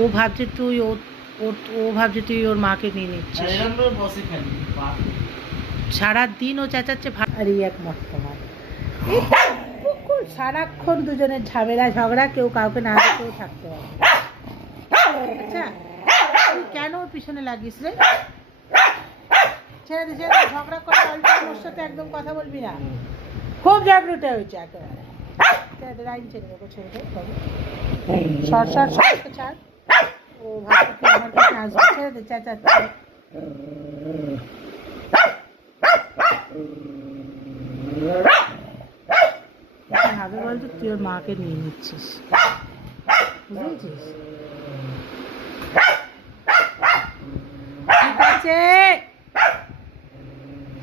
ও ভাবছে তুই ও ভাবছে তুই ওর মাকে নিয়ে নিচ্ছিস। সারাদিন ও চেঁচাচ্ছে আর এই এক মস্ত সারাক্ষণ দুজনের ঝামেলা ঝগড়া, কেউ কাউকে না দেখেও থাকতে হবে। আচ্ছা তুই কেন ওর পিছনে লাগিস রে? ছেড়ে দে ঝগড়া করে অল্প ওর সাথে একদম কথা বলবি না। খুব জাগ্রত হয়েছে একেবারে। লাইন ছেড়ে দেবো, ছেড়ে দেবো শর্ট ছাড়। ও ভাবছে আমার কাছে আসবে, ছেড়ে দে চেঁচাচ্ছে। ভাবে বলতো তুই ওর মাকে নিয়ে নিচ্ছিস, বুঝেছিস? ঠিক আছে,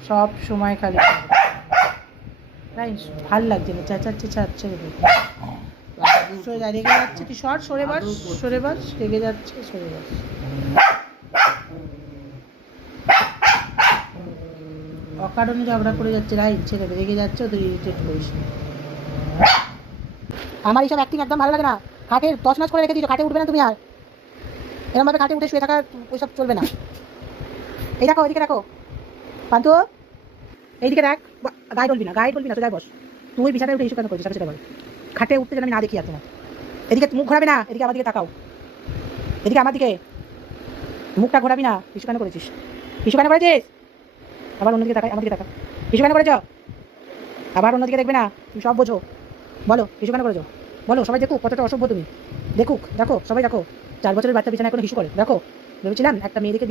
সব সময় খালি ভাল লাগছে না, চেঁচাচ্ছে ছাড়ছে। রেগে যাচ্ছে, তুই সরে বাস, রেগে যাচ্ছে, সরে বাস। অকারণে ঝগড়া করে যাচ্ছে, রাইট ছেড়ে রেগে যাচ্ছে, ওদের ইরিটেট করিস। আমার এইসব অ্যাক্টিং একদম ভালো লাগে না। খাটে 10 মাস করে রেখে দিয়েছো, খাটে উঠবে না তুমি আর। এরকমভাবে খাটে উঠে শুয়ে থাকা ওইসব চলবে না। এই দেখো, এদিকে দেখো পান্তু, এইদিকে দেখ। গায়ে বলবি না তো যাই বস। তুই বিছানায় উঠে ইস্যু কেন করছিস? সেটা বল। খাটে উঠতে যেন আমি না দেখি আর তোমার। এদিকে মুখ ঘোরাবি না, এদিকে আমার দিকে তাকাও। এদিকে আমার দিকে মুখটা ঘোরাবি না। ইস্যু কেন করেছিস? আবার অন্যদিকে তাকাই, আমার দিকে তাকা। ইস্যু কেন করেছ? আবার অন্যদিকে দেখবে না, তুমি সব বোঝো। বলো ইস্যু কেন করেছো? বলো, সবাই দেখুক কতটা অসভ্য তুমি। দেখো সবাই দেখো। 4 বছরের বাচ্চা বিছানায় এখন ইস্যু করে। দেখো, ভেবেছিলাম একটা মেয়েদেরকে দিয়ে